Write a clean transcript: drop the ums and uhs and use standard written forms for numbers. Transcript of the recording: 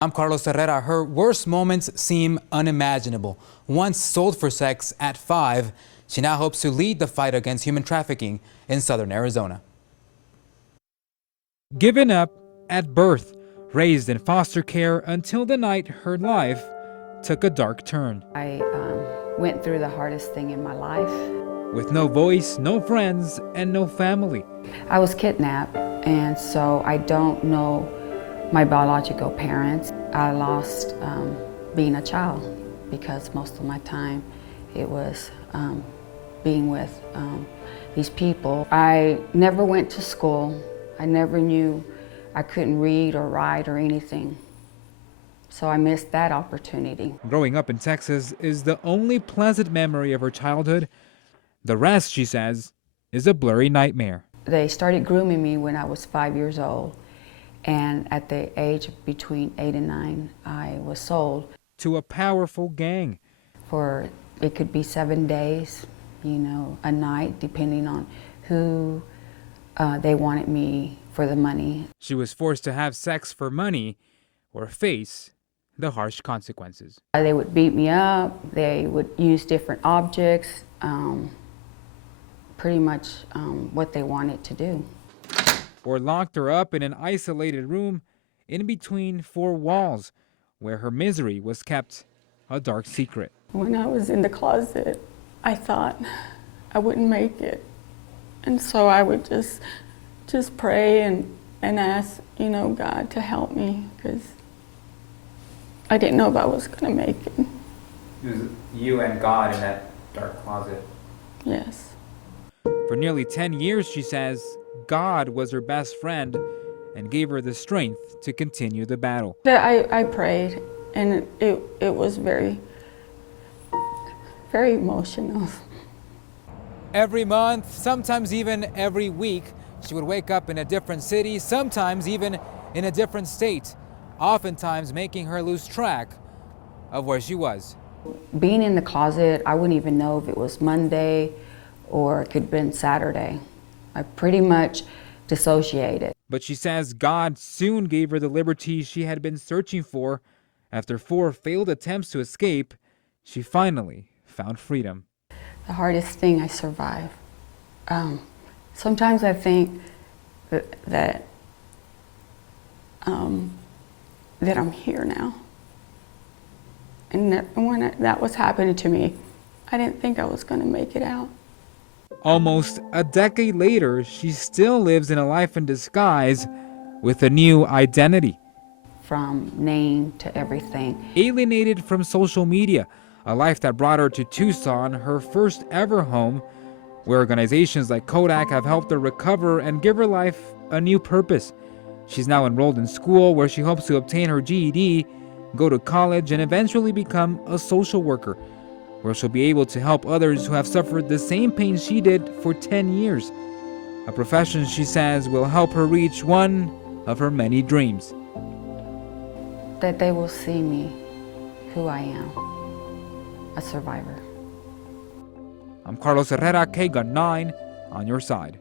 I'm Carlos Herrera. Her worst moments seem unimaginable. Once sold for sex at 5, she now hopes to lead the fight against human trafficking in southern Arizona. Given up at birth, raised in foster care until the night her life took a dark turn. I went through the hardest thing in my life. With no voice, no friends, and no family. I was kidnapped, and so I don't know my biological parents. I lost being a child because most of my time it was being with these people. I never went to school. I never knew I couldn't read or write or anything. So I missed that opportunity. Growing up in Texas is the only pleasant memory of her childhood. The rest, she says, is a blurry nightmare. They started grooming me when I was 5 years old. And at the age between 8 and 9, I was sold. To a powerful gang. For, it could be 7 days, a night, depending on who they wanted me for the money. She was forced to have sex for money or face the harsh consequences. They would beat me up, they would use different objects, pretty much what they wanted to do. Or locked her up in an isolated room in between 4 walls where her misery was kept a dark secret. When I was in the closet, I thought I wouldn't make it. And so I would just pray and ask, God to help me, because I didn't know if I was going to make it. It was you and God in that dark closet. Yes. For nearly 10 years, she says, God was her best friend and gave her the strength to continue the battle. I prayed, and it was very, very emotional. Every month, sometimes even every week, she would wake up in a different city, sometimes even in a different state, oftentimes making her lose track of where she was. Being in the closet, I wouldn't even know if it was Monday or it could have been Saturday. I pretty much dissociated. But she says God soon gave her the liberty she had been searching for. After 4 failed attempts to escape, she finally found freedom. The hardest thing I survived. Sometimes I think that I'm here now. And that when that was happening to me, I didn't think I was going to make it out. Almost a decade later, she still lives in a life in disguise with a new identity. From name to everything. Alienated from social media, a life that brought her to Tucson, her first ever home, where organizations like Kodak have helped her recover and give her life a new purpose. She's now enrolled in school where she hopes to obtain her GED, go to college, and eventually become a social worker, where she'll be able to help others who have suffered the same pain she did for 10 years. A profession, she says, will help her reach one of her many dreams. That they will see me, who I am, a survivor. I'm Carlos Herrera, KGUN 9, on your side.